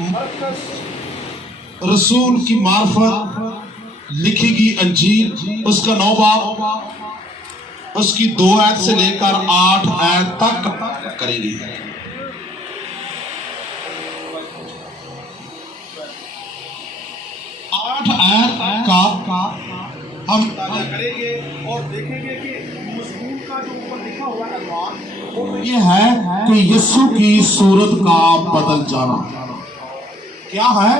مرکز رسول کی معرفت لکھی گئی انجیل، اس کا 9 باب، اس کی 2 آیت سے لے کر 8 آیت تک کریں گے۔ 8 آیت کا ہم مطالعہ کریں گے اور دیکھیں گے کہ مضمون کا جو اوپر لکھا ہوا عنوان یہ ہے کہ یسوع کی صورت کا بدل جانا۔ کیا ہے؟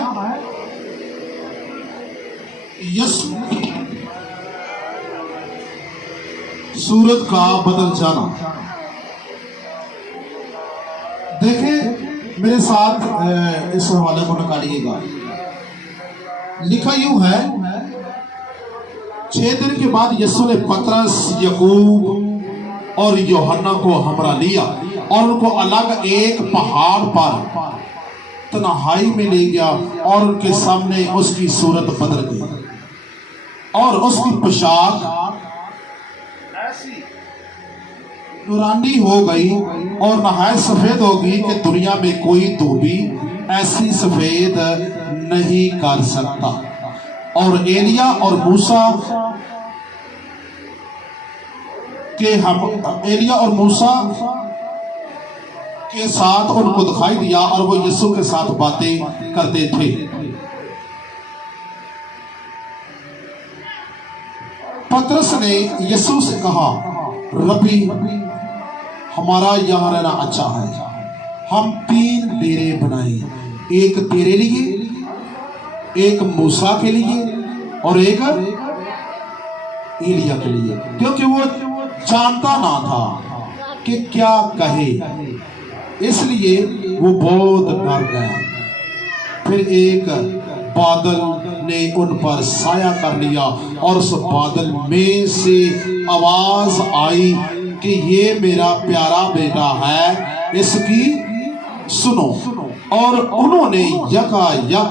یسوع صورت کا بدل جانا۔ دیکھیں میرے ساتھ اس حوالے کو نکالیے گا۔ لکھا یوں ہے، 6 دن کے بعد یسوع نے پترس، یعقوب اور یوحنا کو ہمراہ لیا اور ان کو الگ ایک پہاڑ پر تنہائی میں لے گیا اور ان کے سامنے اس کی صورت بدل گئی اور اس کی پوشاک ایسی نورانی ہو گئی اور نہایت سفید ہو گئی کہ دنیا میں کوئی دھوبی ایسی سفید نہیں کر سکتا۔ اور ایلیا اور موسیٰ کے ساتھ ان کو دکھائی دیا اور وہ یسوع کے ساتھ باتیں کرتے تھے۔ پترس نے یسوع سے کہا، ربی، ہمارا یہاں رہنا اچھا ہے۔ ہم 3 ڈیرے بنائیں، ایک تیرے لیے، ایک موسیٰ کے لیے اور ایک ایلیا کے لیے، کیونکہ وہ جانتا نہ تھا کہ کیا کہے، اس لیے وہ بہت ڈر گیا۔ پھر ایک بادل نے ان پر سایہ کر لیا اور اس بادل میں سے آواز آئی کہ یہ میرا پیارا بیٹا ہے، اس کی سنو۔ اور انہوں نے یکا یک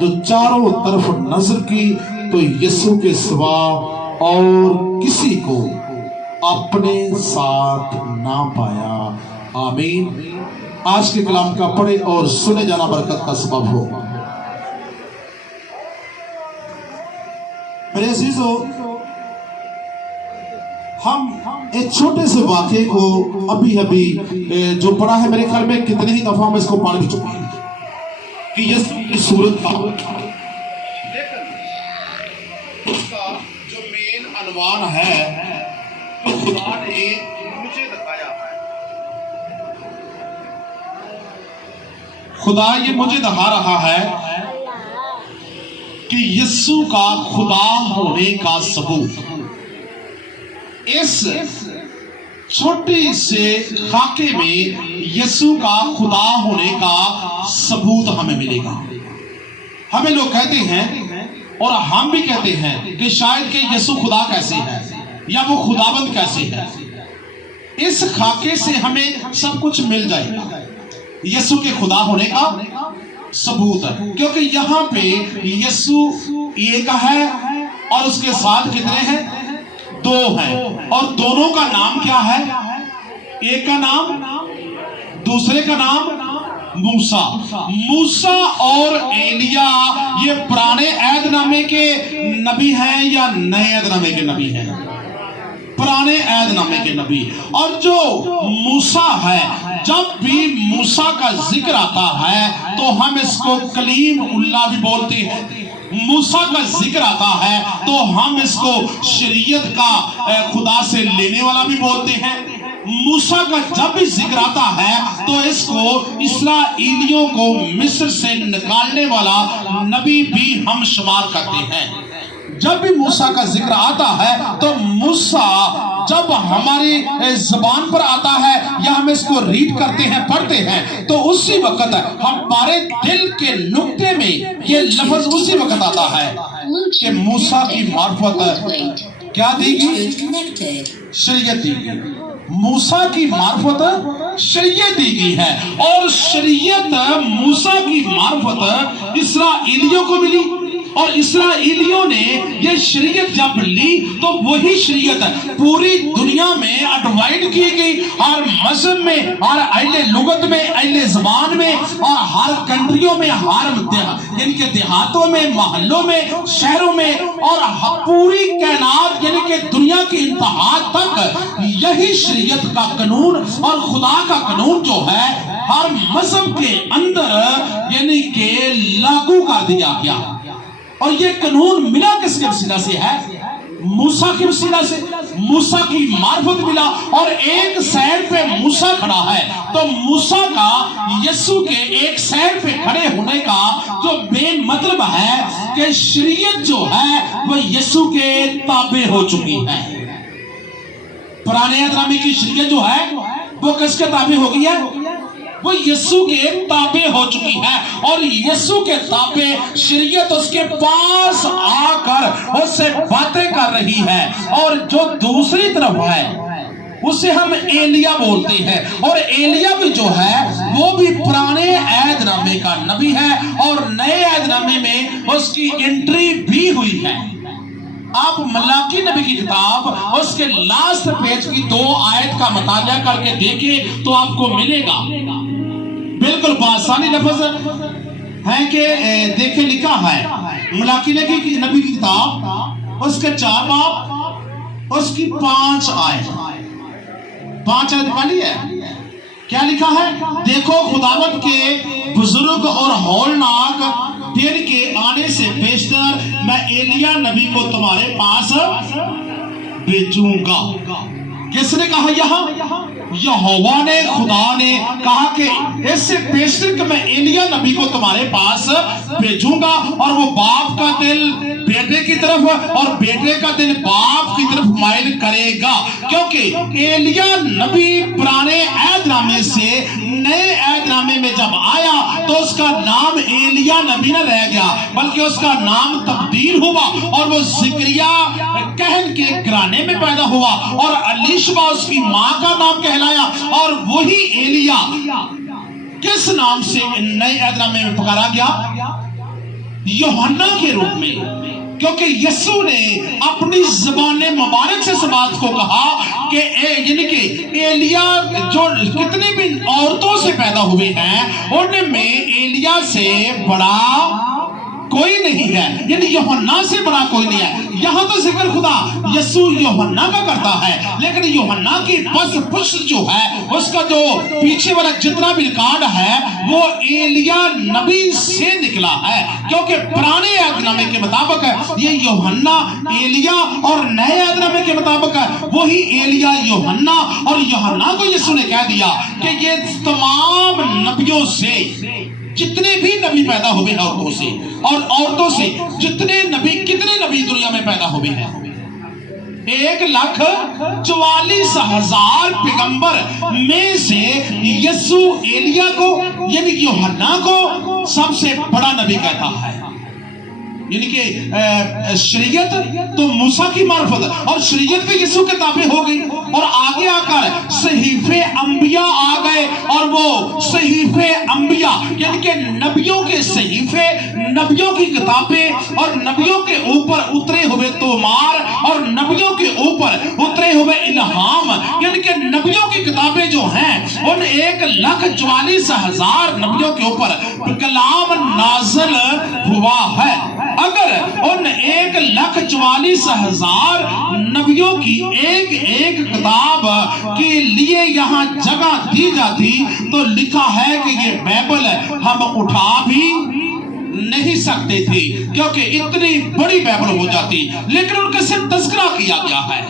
جو چاروں طرف نظر کی تو یسوع کے سوا اور کسی کو اپنے ساتھ نہ پایا۔ آمین۔ آج کے کلام کا پڑھے اور سنے جانا برکت کا سبب ہو۔ میرے عزیزو، ہم ایک چھوٹے سے واقعے کو ابھی جو پڑھا ہے، میرے خیال میں کتنے ہی دفعہ ہم اس کو پڑھ بھی چکے ہیں کہ یسوع کی صورت کا، لیکن اس کا جو مین عنوان ہے تو خدا نے مجھے دکھایا ہے۔ خدا یہ مجھے دکھا رہا ہے کہ یسوع کا خدا ہونے کا ثبوت اس چھوٹی سے خاکے میں یسوع کا خدا ہونے کا ثبوت ہمیں ملے گا۔ ہمیں لوگ کہتے ہیں اور ہم بھی کہتے ہیں کہ شاید کہ یسوع خدا کیسے ہے یا وہ خداوند کیسے ہے۔ اس خاکے سے ہمیں سب کچھ مل جائے گا، یسوع کے خدا ہونے کا ثبوت ہے، کیونکہ یہاں پہ یسوع ایک ہے اور اس کے ساتھ کتنے ہیں؟ 2 ہیں، اور دونوں کا نام کیا ہے؟ ایک کا نام، دوسرے کا نام موسیٰ۔ موسیٰ اور ایلیا یہ پرانے عہد نامے کے نبی ہیں یا نئے عہد نامے کے نبی ہیں؟ پرانے عہد نامے کے نبی۔ اور جو موسیٰ ہے، جب بھی موسیٰ کا ذکر آتا ہے تو ہم اس کو کلیم اللہ بھی بولتے ہیں۔ موسیٰ کا ذکر آتا ہے تو ہم اس کو شریعت کا خدا سے لینے والا بھی بولتے ہیں۔ موسیٰ کا جب بھی ذکر آتا ہے تو اس کو اسرائیلیوں کو مصر سے نکالنے والا نبی بھی ہم شمار کرتے ہیں۔ جب بھی موسیٰ کا ذکر آتا ہے تو موسیٰ جب ہماری زبان پر آتا ہے یا ہم اس کو ریڈ کرتے ہیں، پڑھتے ہیں، تو اسی وقت ہمارے دل کے نقطے میں یہ لفظ اسی وقت آتا ہے کہ موسیٰ کی معرفت کیا دی گئی؟ شریعت دی گئی۔ موسیٰ کی معرفت شریعت دی گئی ہے، اور شریعت موسیٰ کی معرفت اسرائیلیوں کو ملی اور اسرائیلیوں نے یہ شریعت جب لی تو وہی شریعت پوری دنیا میں اڈوائڈ کی گئی، ہر مذہب میں، ہر اہل لغت میں، اہل زبان میں، اور ہر کنٹریوں میں، ہر یعنی کہ دیہاتوں میں، محلوں میں، شہروں میں، اور پوری کائنات یعنی کہ دنیا کی انتہا تک یہی شریعت کا قانون اور خدا کا قانون جو ہے ہر مذہب کے اندر یعنی کہ لاگو کر دیا گیا۔ اور یہ قانون ملا کس کے وسیلہ سے ہے؟ موسیٰ کے وسیلہ سے، موسیٰ کی معرفت ملا۔ اور ایک سائر پہ موسیٰ کھڑا ہے تو موسیٰ کا یسوع کے ایک سائر پہ کھڑے ہونے کا جو بے مطلب ہے کہ شریعت جو ہے وہ یسوع کے تابع ہو چکی ہے۔ پرانے عہد نامے کی شریعت جو ہے وہ کس کے تابع ہو گئی ہے؟ وہ یسوع کے تابع ہو چکی ہے، اور یسوع کے تابع شریعت اس کے پاس آ کر اس سے باتیں کر رہی ہے۔ اور جو دوسری طرف ہے اسے ہم ایلیا بولتے ہیں، اور ایلیا بھی جو ہے وہ بھی پرانے عہد نامے کا نبی ہے، اور نئے عہد نامے میں اس کی انٹری بھی ہوئی ہے۔ آپ ملاکی نبی کی کتاب اس کے لاسٹ پیج کی 2 آیت کا مطالعہ کر کے دیکھیں تو آپ کو ملے گا، بالکل بآسانی لفظ ہے کہ دیکھیں لکھا ہے ملاکی نبی کی کتاب اس کے 4 باب اس کی 5 آیت پڑھی ہے۔ کیا لکھا ہے؟ دیکھو خداوند کے بزرگ اور ہولناک دن کے آنے سے بیشتر میں ایلیا نبی کو تمہارے پاس بھیجوں گا۔ کس نے کہا؟ یہاں یہوہ نے، خدا نے کہا کہ اس سے بیشتر کہ میں ایلیا نبی کو تمہارے پاس بھیجوں گا، اور وہ باپ کا دل بیٹے کی طرف اور بیٹے کا دل باپ کی طرف مائل کرے گا۔ کیونکہ ایلیا نبی پرانے عہد نامے سے نئے عہد نامے میں جب آیا تو اس کا نام ایلیا نبی نہ رہ گیا، بلکہ اس کا نام تبدیل ہوا، اور وہ زکریا کہن کے گھرانے میں پیدا ہوا، اور الیشبا اس کی ماں کا نام کہلایا، اور وہی ایلیا کس نام سے نئے عہد نامے میں پکارا گیا؟ یوحنا کے روپ میں، کیونکہ یسوع نے اپنی زبان مبارک سے اس بات کو کہا کہ یعنی کہ ایلیا جو کتنے بھی عورتوں سے پیدا ہوئے ہیں ان میں ایلیا سے بڑا کوئی نہیں ہے، یعنی یوحنا سے بڑا کوئی نہیں ہے۔ یہاں تو ذکر خدا یسوع یوحنا کا کرتا ہے، لیکن یوحنا کی پس پشت جو ہے اس کا جو پیچھے والا جتنا بھی ریکارڈ ہے وہ ایلیا نبی سے نکلا ہے، کیونکہ پرانے عہد نامے کے مطابق یہ یوحنا ایلیا، اور نئے عہد نامے کے مطابق وہی ایلیا یوحنا، اور یوحنا کو یسوع نے کہہ دیا کہ یہ تمام نبیوں سے جتنے بھی نبی پیدا ہوئے ہیں عورتوں سے، اور عورتوں سے جتنے نبی، کتنے نبی دنیا میں پیدا ہوئے ہیں؟ 1,44,000 پیغمبر میں سے یسوع ایلیا کو یعنی یوحنا کو سب سے بڑا نبی کہتا ہے۔ یعنی کہ شریعت تو موسیٰ کی معرفت، اور شریعت بھی یسوع کے تابع ہو گئی، اور آگے آ کر صحیفے انبیاء آ گئے، اور وہ صحیفے انبیاء یعنی کہ نبیوں کے صحیفے، نبیوں کی کتابیں، اور نبیوں کے اوپر اترے ہوئے تومار، اور نبیوں کے اوپر اترے ہوئے الہام، یعنی کہ نبیوں کی کتابیں جو ہیں ان 1,44,000 نبیوں کے اوپر کلام نازل ہوا ہے۔ اگر ان 1,44,000 نبیوں کی ایک ایک کتاب کے لیے یہاں جگہ دی جاتی تو لکھا ہے کہ یہ بائبل ہم اٹھا بھی نہیں سکتے تھے، کیونکہ اتنی بڑی بائبل ہو جاتی، لیکن ان کے صرف تذکرہ کیا گیا ہے،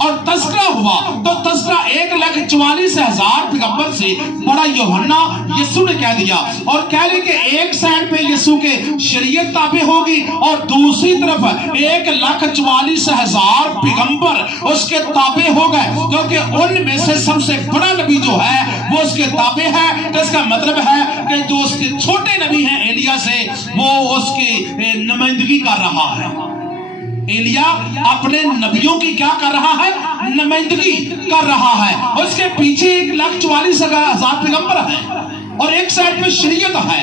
اور تذکرہ ہوا تو تذکرہ 1,44,000 پیغمبر سے بڑا یوحنا یسوع نے کہہ دیا، اور کہہ لیں کہ ایک سائڈ پہ یسوع کے شریعت تابع ہوگی، اور دوسری طرف 1,44,000 پیغمبر اس کے تابع ہو گئے، کیونکہ ان میں سے سب سے بڑا نبی جو ہے وہ اس کے تابع ہے۔ تو اس کا مطلب ہے کہ جو اس کے چھوٹے نبی ہیں ایلیا سے، وہ اس کی نمائندگی کر رہا ہے۔ ایلیا اپنے نبیوں کی کیا کر رہا ہے؟ نمائندگی کر رہا ہے۔ اس کے پیچھے 1,44,000 پیغمبر ہیں، اور ایک سائڈ پہ شریعت ہے،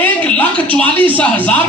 1,44,000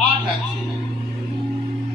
8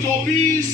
24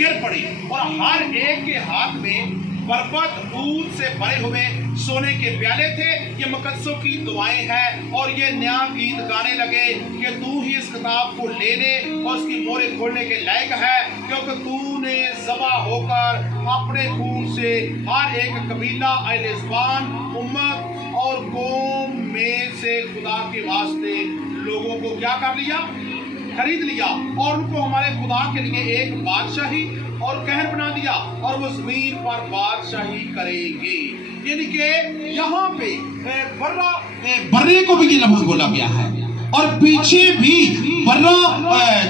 گر پڑی اور ہر ایک کے ہاتھ میں بربط عود سے بھرے ہوئے سونے کے پیالے تھے۔ یہ مقدسوں کی دعائیں ہیں اور یہ نیا گیت گانے لگے کہ تو ہی اس کتاب کو لینے اور اس کی مورے کھولنے کے لائق ہے، کیونکہ تو نے ذبح ہو کر اپنے خون سے ہر ایک قبیلہ، اہل زبان، امت اور قوم میں سے خدا کے واسطے لوگوں کو کیا کر لیا؟ خرید لیا، اور ان کو ہمارے خدا کے لیے ایک بادشاہی اور قہر بنا دیا، اور وہ زمین پر بادشاہی کریں گے۔ یعنی کہ یہاں پہ برے کو بھی یہ لفظ بولا گیا ہے، اور پیچھے بھی برہ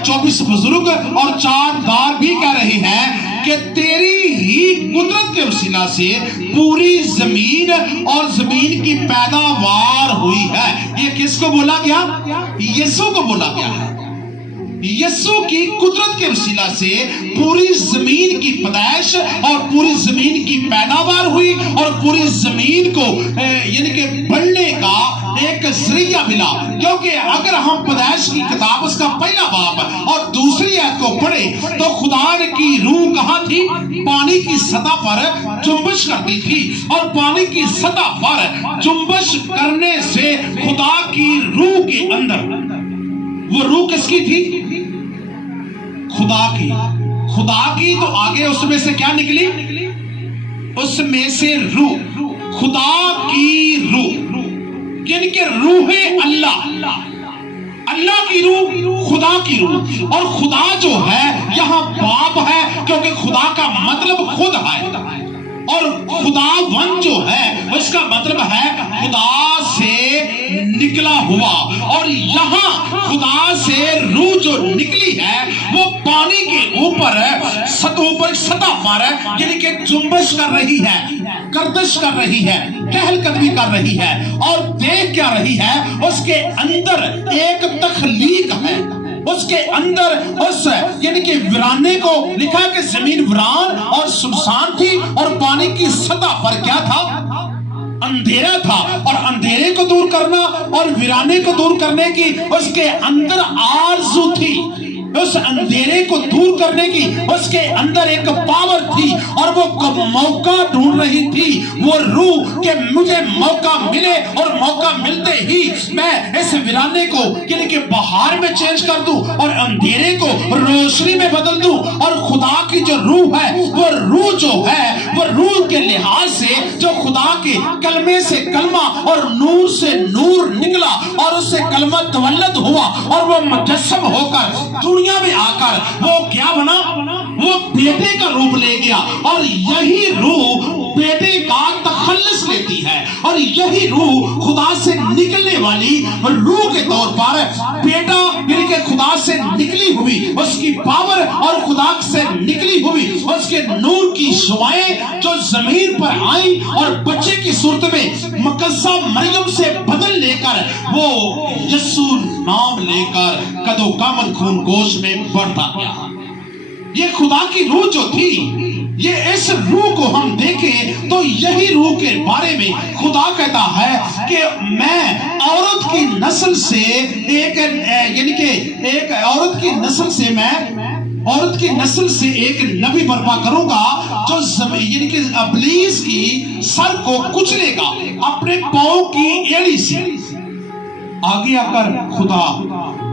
24 بزرگ اور 4 دار بھی کہہ رہے ہیں کہ تیری ہی قدرت کے وسیلہ سے پوری زمین اور زمین کی پیداوار ہوئی ہے۔ یہ کس کو بولا گیا؟ یسوع کو بولا گیا ہے۔ یسوع کی قدرت کے وسیلہ سے پوری زمین کی پیدائش اور پوری زمین کی پیداوار ہوئی، اور پوری زمین کو یعنی کہ بڑھنے کا ایک ذریعہ ملا۔ کیونکہ اگر ہم پیدائش کی کتاب اس کا پہلا باب اور دوسری آیت کو پڑھیں تو خدا کی روح کہاں تھی؟ پانی کی سطح پر جنبش کرتی تھی، اور پانی کی سطح پر جنبش کرنے سے خدا کی روح کے اندر، وہ روح کس کی تھی؟ خدا کی۔ خدا کی تو آگے اس میں سے کیا نکلی؟ اس میں سے روح، خدا کی روح، یعنی کہ روح اللہ، اللہ کی روح، خدا کی روح۔ اور خدا جو ہے یہاں باپ ہے، کیونکہ خدا کا مطلب خود ہے، اور خدا ون جو ہے اس کا مطلب ہے خدا سے نکلا ہوا، اور یہاں خدا سے روح جو نکلی ہے وہ پانی کے اوپر سطح پر یعنی کہ جنبش کر رہی ہے، گردش کر رہی ہے، چہل قدمی کر رہی ہے، اور دیکھ کیا رہی ہے؟ اس کے اندر ایک تخلیق ہے، اس کے اندر اس یعنی کہ ویرانے کو لکھا کہ زمین ویران اور سنسان تھی، اور پانی کی سطح پر کیا تھا؟ اندھیرا تھا، اور اندھیرے کو دور کرنا اور ویرانے کو دور کرنے کی اس کے اندر آرزو تھی۔ اس اندھیرے کو دور کرنے کی اس کے اندر ایک پاور تھی، اور وہ موقع ڈھونڈ رہی تھی، وہ روح کہ مجھے موقع ملے، اور موقع ملتے ہی میں اس ویرانے کو یعنی کہ بہار میں چینج کر دوں اور اندھیرے کو روشنی میں بدل دوں۔ اور خدا کی جو روح ہے، وہ روح جو ہے وہ روح کے لحاظ سے جو خدا کے کلمے سے کلمہ اور نور سے نور نکلا، اور اس سے کلمہ تولد ہوا، اور وہ مجسم ہو کر دنیا میں آ کر وہ کیا بنا؟ وہ بیٹے کا روپ لے گیا، اور یہی روح بیٹے کا تخلص لیتی ہے، اور یہی روح خدا سے نکلنے والی روح کے طور پر بیٹا یعنی کہ خدا سے نکلی ہوئی اس کی پاور اور خدا سے نکلی ہوئی اس کے نور کی شعائیں جو زمین پر آئیں، اور بچے کی صورت میں مقدسہ مریم سے بدل لے کر وہ یسوع نام لے کر قدو کامل خون گوش میں بڑھتا گیا۔ یہ خدا کی روح جو تھی، یہ اس روح کو ہم دیکھیں تو یہی روح کے بارے میں خدا کہتا ہے کہ میں عورت کی نسل سے ایک یعنی کہ ایک عورت کی نسل سے میں عورت کی نسل سے ایک نبی برپا کروں گا جو یعنی کہ ابلیس کی سر کو کچلے گا اپنے پاؤں کی ایڑی سے۔ آگے آ کر خدا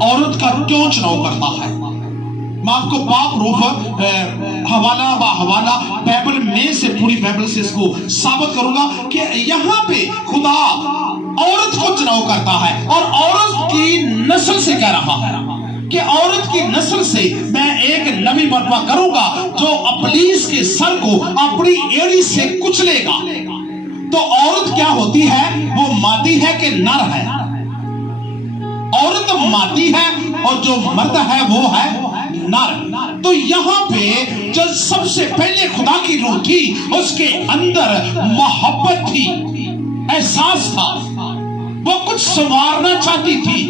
عورت کا کیوں چناؤ کرتا ہے؟ میں آپ کو پاک روح حوالہ با حوالہ بائبل میں سے پوری بائبل سے اس کو ثابت کروں گا کہ یہاں پہ خدا عورت کو چناؤ کرتا ہے، اور عورت کی نسل سے کہہ رہا ہے کہ عورت کی نسل سے میں ایک نبی برپا کروں گا جو ابلیس کے سر کو اپنی ایڑی سے کچلے گا۔ تو عورت کیا ہوتی ہے؟ وہ مادی ہے کہ نر ہے؟ عورت مادی ہے اور جو مرد ہے وہ ہے نر۔ تو یہاں پہ جو سب سے پہلے خدا کی روح تھی اس کے اندر محبت تھی، احساس تھا، وہ کچھ سنوارنا چاہتی تھی،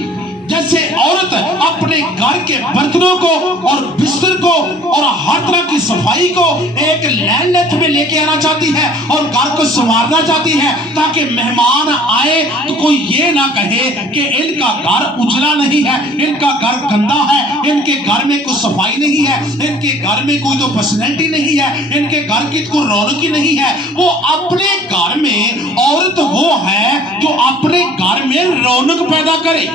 جیسے عورت اپنے گھر کے برتنوں کو اور بستر کو اور ہر طرح کی صفائی کو ایک لین لیتھ میں لے کے آنا چاہتی ہے اور گھر کو سنوارنا چاہتی ہے تاکہ مہمان آئے تو کوئی یہ نہ کہے کہ ان کا گھر اجلا نہیں ہے، ان کا گھر گندا ہے، ان کے گھر میں کوئی صفائی نہیں ہے، ان کے گھر میں کوئی تو پرسنالٹی نہیں ہے، ان کے گھر کی کوئی رونق ہی نہیں ہے۔ وہ اپنے گھر میں عورت وہ ہے جو اپنے گھر میں رونق پیدا کرے،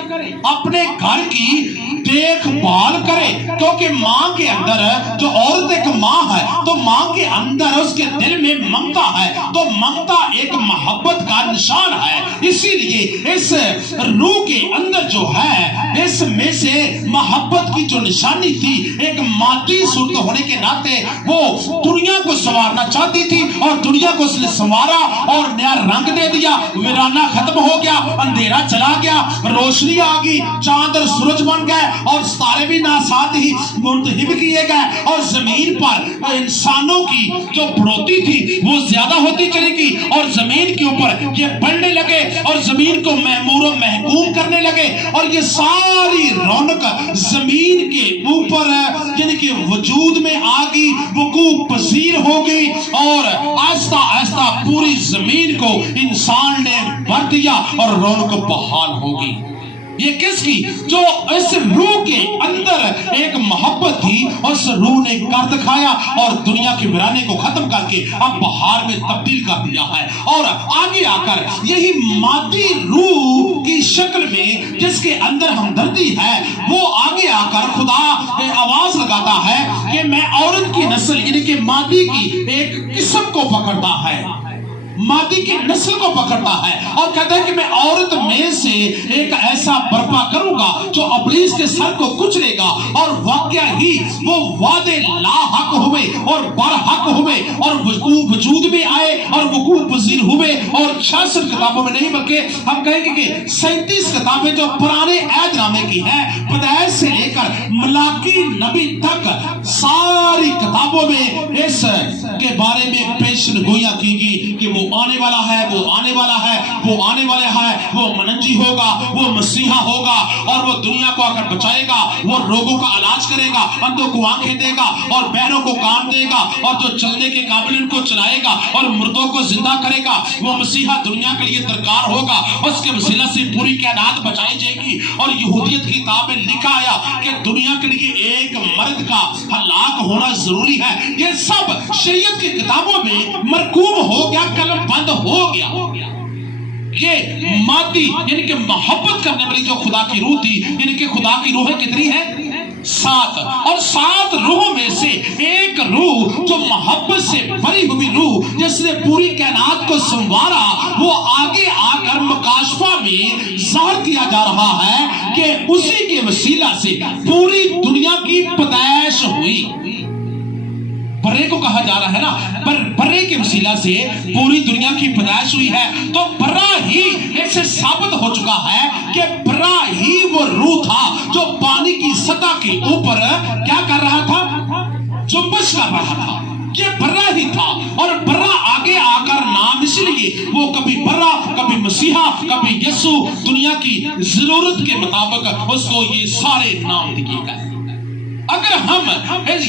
اپنے گھر کی دیکھ بھال کرے، کیونکہ ماں کے اندر جو عورت ایک ماں ہے تو ماں کے اندر اس کے دل میں ممتا ہے، تو ممتا ایک محبت کا نشان ہے۔ اسی لیے اس روح کے اندر جو ہے اس میں سے محبت کی جو نشانی تھی، ایک مادی صورت ہونے کے ناطے وہ دنیا کو سنوارنا چاہتی تھی اور دنیا کو اس نے سنوارا اور نیا رنگ دے دیا۔ ویرانہ ختم ہو گیا، اندھیرا چلا گیا، روشنی آ گئی، چاند اور سورج بن گئے اور ستارے بھی ساتھ ہی منتخب کیے گئے، اور زمین پر انسانوں کی جو بڑھوتی تھی وہ زیادہ ہوتی چلی گئی، اور زمین کے اوپر یہ بڑھنے لگے اور زمین کو معمور و محکوم کرنے لگے، اور یہ ساری رونق زمین کے اوپر یعنی کہ وجود میں آ گئی، وقوع پذیر ہو گئی، اور آہستہ آہستہ پوری زمین کو انسان نے بھر دیا اور رونق بحال ہو گئی۔ یہ کس کی؟ جو اس روح کے اندر ایک محبت تھی، اس روح نے کر دکھایا اور دنیا کے ویرانے کو ختم کر کے اب بہار میں تبدیل کر دیا ہے۔ اور آگے آ کر یہی مادی روح کی شکل میں جس کے اندر ہمدردی ہے، وہ آگے آ کر خدا آواز لگاتا ہے کہ میں عورت کی نسل یعنی کہ مادی کی ایک قسم کو پکڑتا ہے، مادی کی نسل کو پکڑتا ہے اور کہتا ہے کہ میں عورت میں سے ایک ایسا برپا کروں گا جو ابلیس کے سر کو کچلے گا، اور واقعہ ہی وہ وعدے لا حق ہوئے اور برحق ہوئے اور وجود میں آئے اور وقوع پذیر ہوئے، اور 66 کتابوں میں نہیں بلکہ ہم کہیں گے کہ 37 کتابیں جو پرانے عہد نامے کی ہیں، پیدائش سے لے کر ملاکی نبی تک ساری کتابوں میں اس کے بارے میں پیشن گوئیاں کی گئی کہ وہ آنے والا ہے، وہ آنے والا ہے، وہ آنے والا ہے، وہ منجی ہوگا، وہ مسیحا ہوگا، اور وہ دنیا کو آ کر بچائے گا، وہ روگوں کا علاج کرے گا، اندھوں کو آنکھیں دے گا اور بہروں کو کان دے گا، اور جو چلنے کے قابل ان کو چلائے گا اور مردوں کو زندہ کرے گا۔ وہ مسیحا دنیا کے لیے درکار ہوگا، اس کے وسیلہ سے پوری کائنات بچائی جائے گی، اور یہودیت کی کتاب میں لکھا آیا کہ دنیا کے لیے ایک مرد کا ہلاک ہونا ضروری ہے۔ یہ سب شریعت کی کتابوں میں مرقوم ہو گیا، قلم بند ہو گیا۔ یہ مادی یعنی کہ محبت کرنے والی جو خدا کی روح تھی، یعنی کہ خدا کی روحیں کتنی ہیں؟ 7، اور 7 روحوں میں سے ایک روح جو محبت سے بھری ہوئی روح جس نے پوری کائنات کو سنوارا، وہ آگے آ کر مکاشفہ میں ظاہر کیا جا رہا ہے کہ اسی کے وسیلہ سے پوری دنیا کی پیدائش ہوئی۔ برے کو کہا جا رہا ہے نا، برے کے وسیلہ سے پوری دنیا کی پیدائش ہوئی ہے، تو برا ہی ایسے ثابت ہو چکا ہے کہ برا ہی وہ روح تھا جو پانی کی سطح کے اوپر کیا کر رہا تھا؟ جنبش کر رہا تھا۔ یہ برا ہی تھا، اور برا آگے آ کر نام اس لیے وہ کبھی برا، کبھی مسیحا، کبھی یسوع، دنیا کی ضرورت کے مطابق اس کو یہ سارے نام دیے گئے۔ اگر ہم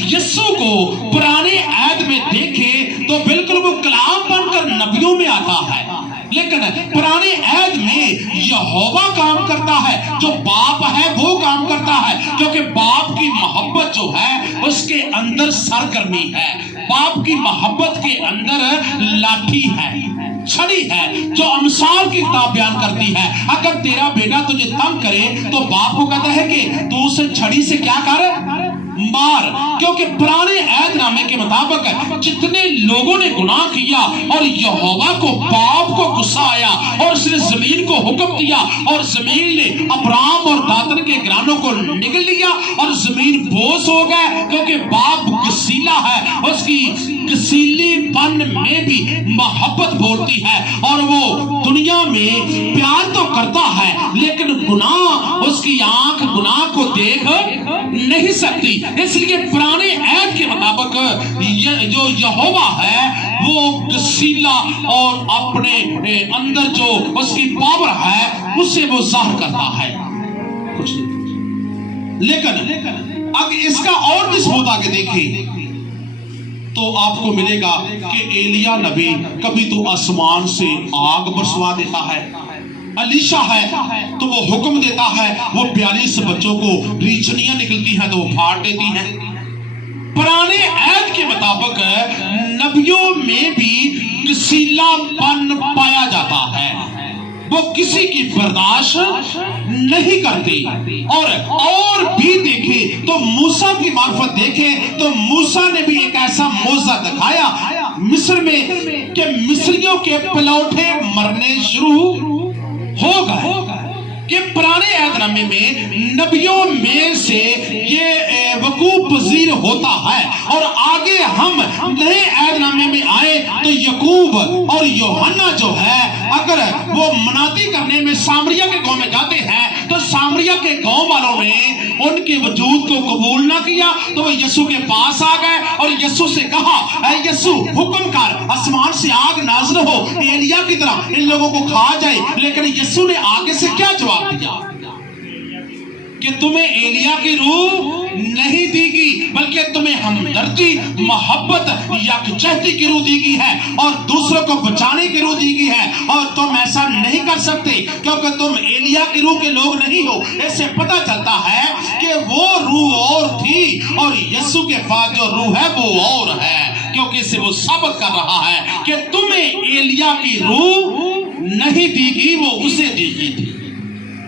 یسوع کو پرانے عہد میں دیکھیں تو بالکل وہ کلام بن کر نبیوں میں آتا ہے، لیکن پرانے عہد میں یہوہ کام کرتا ہے، جو باپ ہے وہ کام کرتا ہے، کیونکہ باپ کی محبت جو ہے اس کے اندر سرگرمی ہے، باپ کی محبت کے اندر لاٹھی ہے، چھڑی ہے، جو امثال کی کتاب بیان کرتی ہے۔ اگر تیرا بیٹا تجھے تنگ کرے تو باپ کو کہتا ہے کہ تو اسے چھڑی سے کیا کر مار، کیونکہ پرانے عہد نامے کے مطابق جتنے لوگوں نے گناہ کیا اور یہوہ کو باپ کو غصہ آیا اور اس نے زمین کو حکم دیا، اور زمین نے ابرام اور داتن کے گرانوں کو نگل لیا اور زمین بوس ہو گئے، کیونکہ باپ گسیلا ہے، اس کی گسیلی پن میں بھی محبت بولتی ہے، اور وہ دنیا میں پیار تو کرتا ہے لیکن گناہ اس کی آنکھ گناہ کو دیکھ نہیں سکتی۔ اس لیے پرانے عہد کے مطابق جو یہوہ ہے وہ گسیلا اور اپنے اندر جو اس کی پاور ہے اسے وہ ظاہر کرتا ہے۔ کچھ نہیں. لیکن اب اس کا اور بھی ثبوت آگے دیکھیں تو آپ کو ملے گا کہ ایلیا نبی کبھی تو آسمان سے آگ برسوا دیتا ہے. الیشا ہے تو وہ حکم دیتا ہے، وہ 42 بچوں کو ریچھنیاں نکلتی ہیں تو وہ پھاڑ دیتی ہیں. پرانے عہد کے مطابق نبیوں میں بھی کسیلا پن پایا جاتا ہے، وہ کسی کی برداشت نہیں کرتی. اور بھی دیکھیں تو موسیٰ کی معرفت دیکھیں تو موسیٰ نے بھی ایک ایسا موعظہ دکھایا مصر میں کہ مصریوں کے پلوٹھے مرنے شروع ہو گئے. کہ پرانے عہد نامے میں نبیوں میں سے یہ وقوع پذیر ہوتا ہے. اور آگے ہم نئے عہد نامے میں آئے تو یعقوب اور یوحنا جو ہے اگر وہ منادی کرنے میں سامریہ کے گاؤں میں جاتے ہیں تو سامریہ کے گاؤں والوں نے ان کے وجود کو قبول نہ کیا تو وہ یسوع کے پاس آ گئے اور یسوع سے کہا، اے یسوع حکم کر آسمان سے آگ نازل ہو ایلیا کی طرح ان لوگوں کو کھا جائے. لیکن یسوع نے آگے سے کیا جواب دیا کہ تمہیں ایلیا کی روح نہیں دی گی بلکہ تمہیں ہمدردی، محبت، یکجہتی کی روح دی گئی ہے اور دوسروں کو بچانے کی روح دی گئی ہے. اور تم ایسا نہیں کر سکتے کیونکہ تم ایلیا کی روح کے لوگ نہیں ہو. اس سے پتہ چلتا ہے کہ وہ روح اور تھی اور یسوع کے پاس جو روح ہے وہ اور ہے، کیونکہ اسے وہ ثابت کر رہا ہے کہ تمہیں ایلیا کی روح نہیں دی گئی، وہ اسے دی گئی تھی.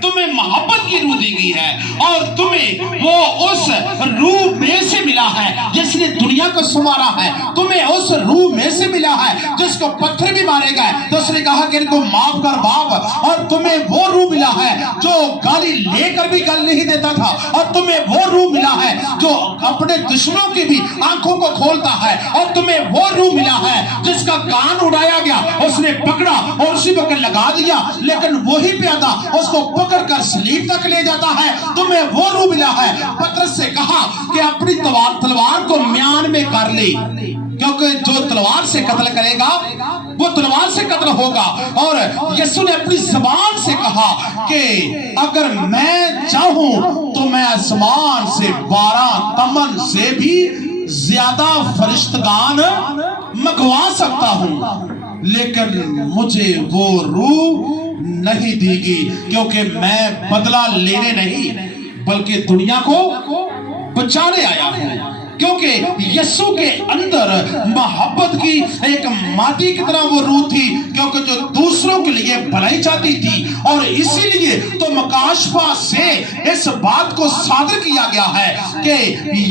تمہیں محبت کی روح دی گئی ہے اور تمہیں وہ اس روح میں سے ملا ہے جس نے دنیا کو سنوارا ہے. تمہیں اس روح میں سے ملا ہے جس کو پتھر بھی مارے گئے تو اس نے کہا کہ ان کو معاف کر باپ. اور تمہیں وہ روح ملا ہے جو گالی لے کر بھی گل نہیں دیتا تھا. اور تمہیں وہ روح ملا ہے جو اپنے دشمنوں کی بھی آنکھوں کو کھولتا ہے. اور تمہیں وہ روح ملا ہے جس کا کان اڑایا گیا اس نے پکڑا اور اسی وقت لگا دیا لیکن وہی پیادہ اس کو پکڑ کر سلیب تک لے جاتا ہے. تمہیں وہ روح ملا ہے. پترس سے کہا کہ اپنی تلوار کو میان میں کر لے کیونکہ جو تلوار سے قتل کرے گا وہ تلوار سے قتل ہوگا. اور یسوع نے اپنی زبان سے کہا کہ اگر میں چاہوں تو میں آسمان سے 12 تمن سے بھی زیادہ فرشتگان منگوا سکتا ہوں لیکن مجھے وہ روح نہیں دی گی کیونکہ میں بدلہ لینے نہیں بلکہ دنیا کو بچانے آیا ہوں. کیونکہ یسوع کے اندر محبت کی ایک مادی کی طرح وہ روح تھی کیونکہ جو دوسروں کے لیے بھلائی چاہتی تھی. اور اسی لیے تو مکاشفہ سے اس بات کو صادر کیا گیا ہے کہ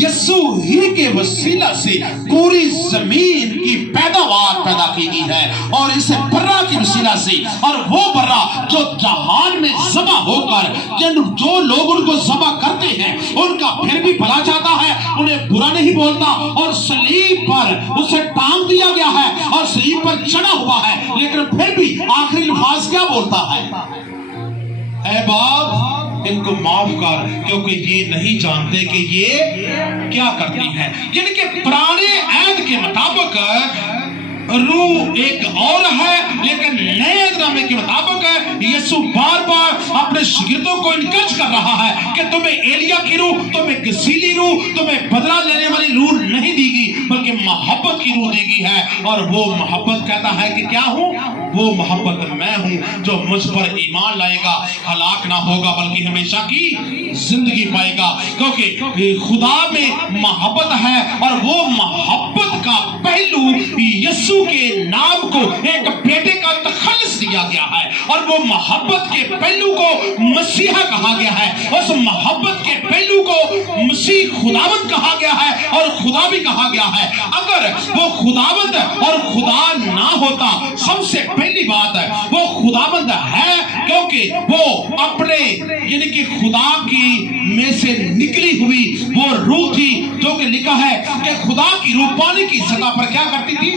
یسوع ہی کے وسیلہ سے پوری زمین کی پیداوار پیدا کی گئی ہے اور اسے برہ کی وسیلہ سے. اور وہ برہ جو جہان میں ذبح ہو کر جو لوگ ان کو ذبح کرتے ہیں ان کا پھر بھی بھلا چاہتا ہے، انہیں برا نہیں بولتا. اور صلیب پر اسے ٹانگ دیا گیا ہے اور صلیب پر چڑھا ہوا ہے لیکن پھر بھی آخری الفاظ کیا بولتا ہے؟ اے باپ ان کو معاف کر کیونکہ یہ نہیں جانتے کہ یہ کیا کرتی ہیں. یعنی کہ پرانے عہد کے مطابق روح ایک اور ہے لیکن نئے نامے کے مطابق یسوع بار بار اپنے شاگردوں کو انکریج کر رہا ہے کہ تمہیں ایلیا کی روح، تمہیں کسیلی روح، تمہیں بدلہ لینے والی روح نہیں دی گئی بلکہ محبت کی روح دی گئی ہے. اور وہ محبت کہتا ہے کہ کیا ہوں؟ وہ محبت میں ہوں جو مجھ پر ایمان لائے گا ہلاک نہ ہوگا بلکہ ہمیشہ کی زندگی پائے گا. کیونکہ خدا میں محبت ہے اور وہ محبت کا پہلو یسوع کے نام کو ایک بیٹے کا تخلص دیا گیا ہے اور وہ محبت کے پہلو کو مسیحا کہا گیا ہے. اس محبت کے پہلو کو مسیح خداوند کہا گیا ہے اور خدا بھی کہا گیا ہے. اگر وہ خداوند اور خدا نہ ہوتا سب سے پہلی بات ہے وہ خداوند ہے کیونکہ وہ اپنے یعنی کہ خدا کی میں سے نکلی ہوئی وہ روح تھی جو کہ لکھا ہے کہ خدا کی روح پانی کی سطح پر کیا کرتی تھی؟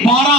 12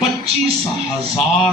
25,000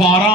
12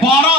12